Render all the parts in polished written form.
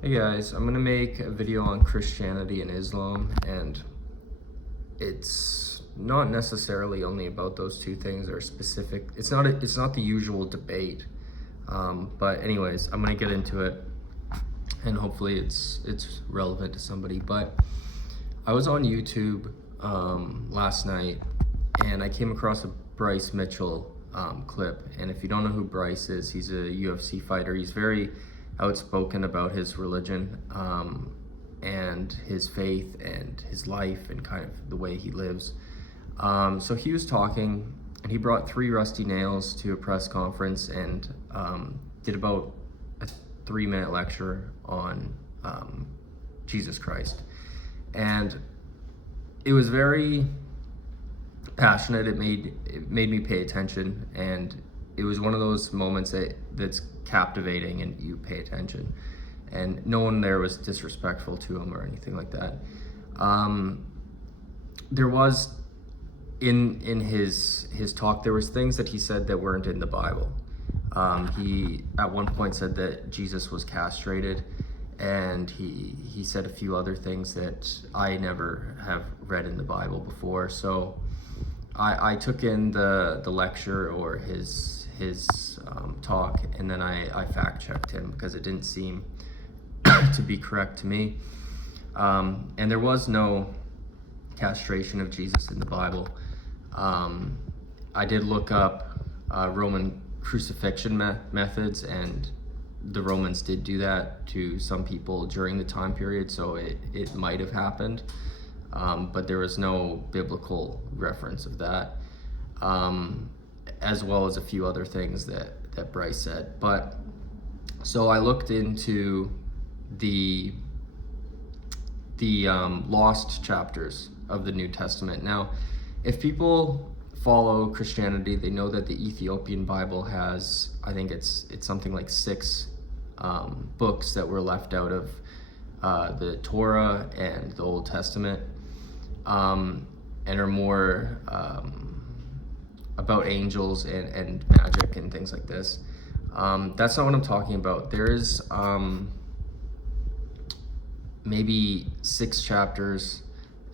Hey guys, I'm gonna make a video on Christianity and Islam, and it's not necessarily only about those two things or specific. It's not the usual debate. But anyways, I'm gonna get into it, and hopefully it's relevant to somebody. But I was on YouTube last night, and I came across a Bryce Mitchell clip. And if you don't know who Bryce is, he's a UFC fighter. He's very outspoken about his religion and his faith and his life and kind of the way he lives. So he was talking, and he brought 3 rusty nails to a press conference and did about a 3-minute lecture on Jesus Christ. And it was very passionate. It made me pay attention, and it was one of those moments that's captivating and you pay attention. And no one there was disrespectful to him or anything like that. There was in his talk, there was things that he said that weren't in the Bible. He at one point said that Jesus was castrated, and he said a few other things that I never have read in the Bible before. So I took in the lecture or his talk, and then I fact checked him because it didn't seem to be correct to me. And there was no castration of Jesus in the Bible. I did look up Roman crucifixion methods, and the Romans did do that to some people during the time period, so it might have happened, but there was no biblical reference of that, as well as a few other things that Bryce said. But so I looked into the lost chapters of the New Testament. Now, if people follow Christianity, they know that the Ethiopian Bible has, I think it's something like 6 books that were left out of the Torah and the Old Testament, and are more about angels and magic and things like this. That's not what I'm talking about. There's maybe 6 chapters.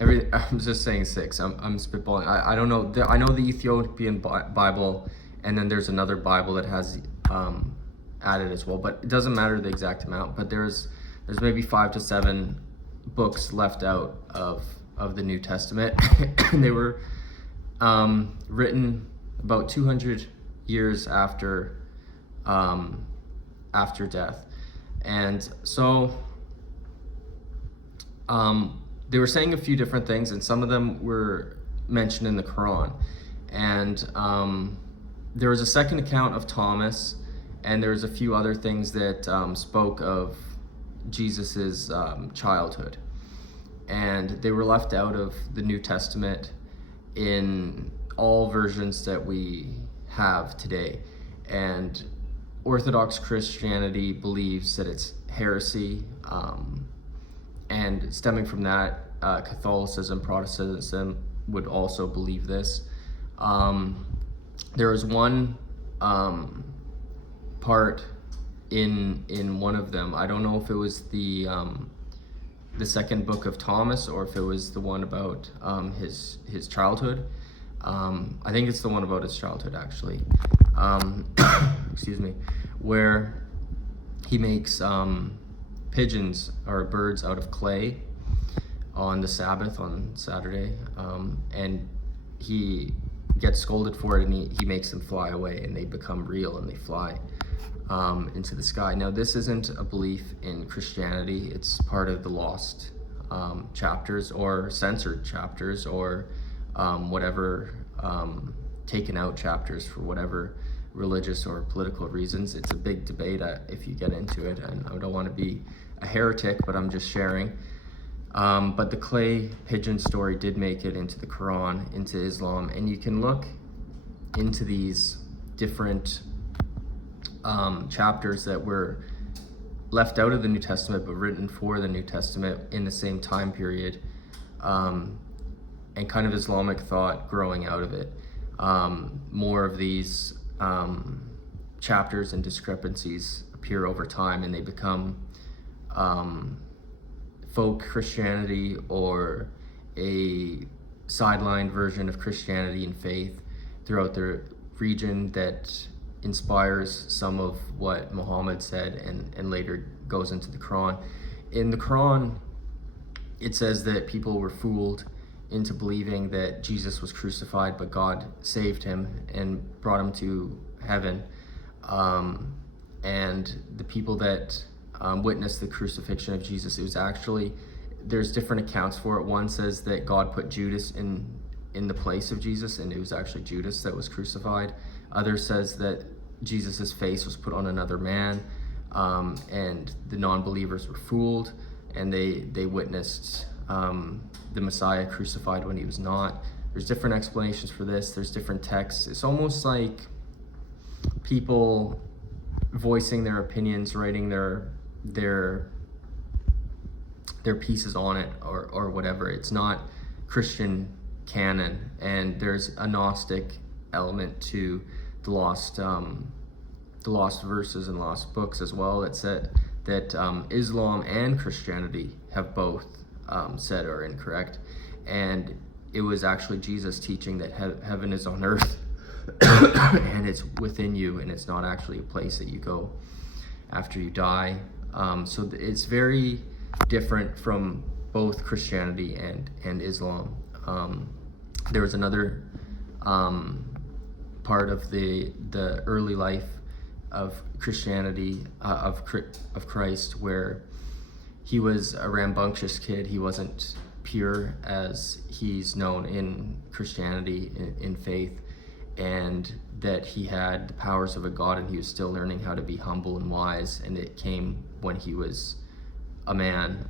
I'm just saying 6. I'm spitballing. I don't know. I know the Ethiopian Bible, and then there's another Bible that has added as well. But it doesn't matter the exact amount. But there's maybe 5 to 7 books left out of the New Testament, and they were written about 200 years after death. And so they were saying a few different things, and some of them were mentioned in the Quran. And there was a second account of Thomas, and there was a few other things that spoke of Jesus's childhood. And they were left out of the New Testament in all versions that we have today. And Orthodox Christianity believes that it's heresy, and stemming from that, Catholicism, Protestantism would also believe this. There was one part in one of them. I don't know if it was the second book of Thomas, or if it was the one about his childhood. I think it's the one about his childhood, actually. Excuse me, where he makes pigeons or birds out of clay on the Sabbath, on Saturday, and he gets scolded for it, and he makes them fly away, and they become real, and they fly into the sky. Now, this isn't a belief in Christianity. It's part of the lost chapters, or censored chapters, or whatever, taken out chapters for whatever religious or political reasons. It's a big debate if you get into it, and I don't want to be a heretic, but I'm just sharing. But the clay pigeon story did make it into the Quran, into Islam, and you can look into these different chapters that were left out of the New Testament but written for the New Testament in the same time period, and kind of Islamic thought growing out of it. More of these chapters and discrepancies appear over time, and they become folk Christianity or a sidelined version of Christianity and faith throughout the region that inspires some of what Muhammad said and later goes into the Quran. In the Quran, it says that people were fooled into believing that Jesus was crucified, but God saved him and brought him to heaven. And the people that witnessed the crucifixion of Jesus, it was actually, there's different accounts for it. One says that God put Judas in the place of Jesus, and it was actually Judas that was crucified. Other says that Jesus's face was put on another man, and the non-believers were fooled, and they witnessed the Messiah crucified when he was not. There's different explanations for this. There's different texts. It's almost like people voicing their opinions, writing their pieces on it or whatever. It's not Christian canon, and there's a Gnostic element to the lost verses and lost books as well that said that Islam and Christianity have both said are incorrect, and it was actually Jesus teaching that heaven is on earth and it's within you, and it's not actually a place that you go after you die. So it's very different from both Christianity and Islam. There was another part of the early life of Christianity, of Christ, where he was a rambunctious kid. He wasn't pure as he's known in Christianity, in faith, and that he had the powers of a god, and he was still learning how to be humble and wise, and it came when he was a man,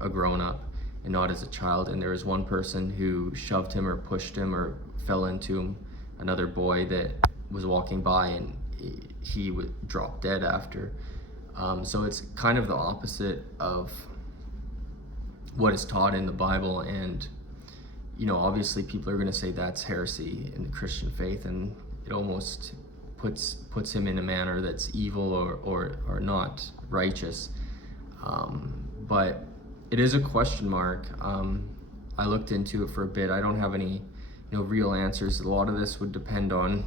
a grown-up, and not as a child. And there was one person who shoved him or pushed him or fell into him, another boy that was walking by, and he would drop dead after. So it's kind of the opposite of what is taught in the Bible, and obviously people are going to say that's heresy in the Christian faith, and it almost puts him in a manner that's evil or not righteous. But it is a question mark. I looked into it for a bit. I don't have any real answers. A lot of this would depend on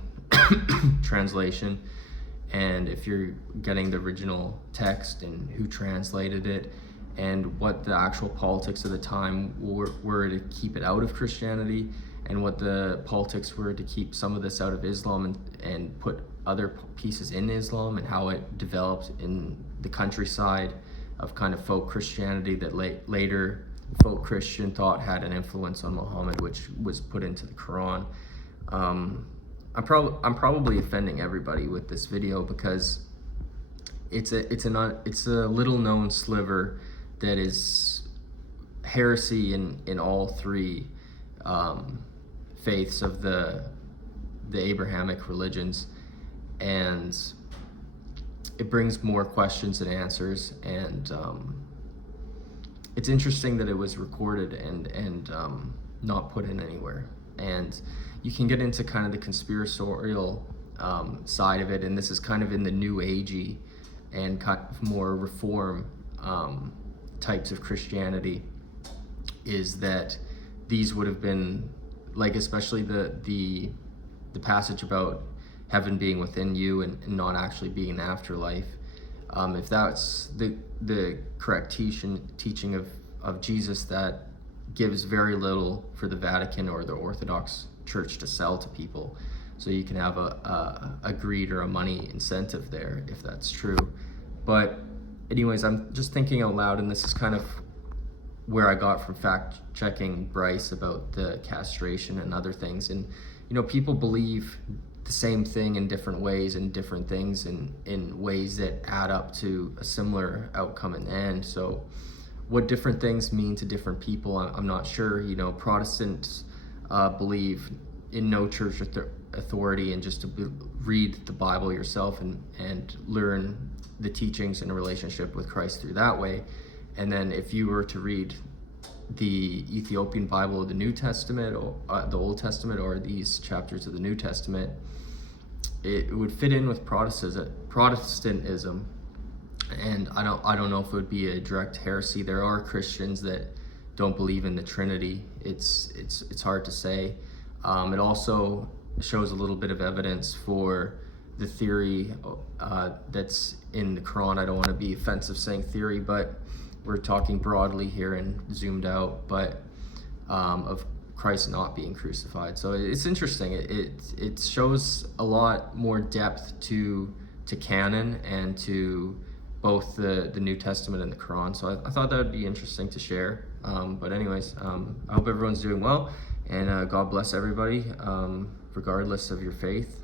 translation, and if you're getting the original text and who translated it, and what the actual politics of the time were to keep it out of Christianity, and what the politics were to keep some of this out of Islam and put other pieces in Islam, and how it developed in the countryside of kind of folk Christianity that later folk Christian thought had an influence on Muhammad, which was put into the Quran. I'm probably offending everybody with this video, because it's a little known sliver that is heresy in all three faiths of the Abrahamic religions, and it brings more questions than answers. And it's interesting that it was recorded and not put in anywhere. And you can get into kind of the conspiratorial side of it, and this is kind of in the new agey and kind of more reform types of Christianity, is that these would have been like, especially the passage about heaven being within you and not actually being an afterlife. If that's the correct teaching of Jesus, that gives very little for the Vatican or the Orthodox Church to sell to people. So you can have a greed or a money incentive there if that's true. But anyways, I'm just thinking out loud, and this is kind of where I got from fact checking Bryce about the castration and other things. And people believe the same thing in different ways, and different things in ways that add up to a similar outcome in the end. So what different things mean to different people, I'm not sure. Protestants believe in no church authority, and just to read the Bible yourself and learn the teachings in a relationship with Christ through that way. And then if you were to read the Ethiopian Bible of the New Testament, or the Old Testament, or these chapters of the New Testament, it would fit in with Protestantism, And I don't know if it would be a direct heresy. There are Christians that don't believe in the Trinity. It's hard to say. It also shows a little bit of evidence for the theory that's in the Quran. I don't want to be offensive saying theory, but we're talking broadly here and zoomed out, but of Christ not being crucified. So it's interesting. It shows a lot more depth to canon and to both the New Testament and the Quran. So I thought that would be interesting to share. But anyways, I hope everyone's doing well, and God bless everybody, regardless of your faith.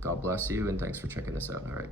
God bless you, and thanks for checking this out. All right.